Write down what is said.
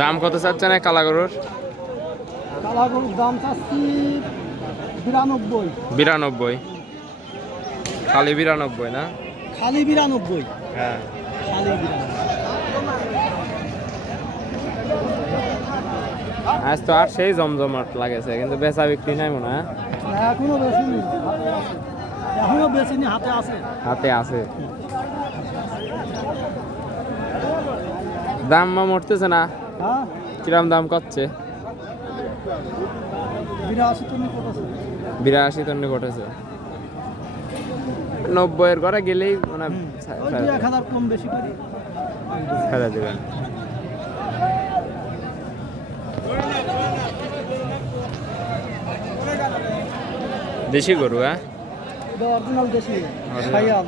দাম কত চাচ্ছেন কালা গরুর? কালা গরুর দাম চাচ্ছি 92। 92? খালি 92 না? খালি 92। হ্যাঁ, খালি 92। আজ তো আর সেই জমজমাট লাগেছে, কিন্তু বেচা বিক্রি নাই মনে হয়। এখনো বেশিনি, হাতে আছে। এখনো বেশিনি, হাতে আছে। হাতে আছে। দাম মরতেছে না? হ্যাঁ, কিরম দাম করছে? 82 টন করেছে। 82 টন ঘটেছে। 90 এর ঘরে গেলেই মানে ওই 1000 কম বেশি করে ছেড়ে দেবেন। দেশি গরু? হ্যাঁ, এটা অরিজিনাল দেশি শাইয়াল।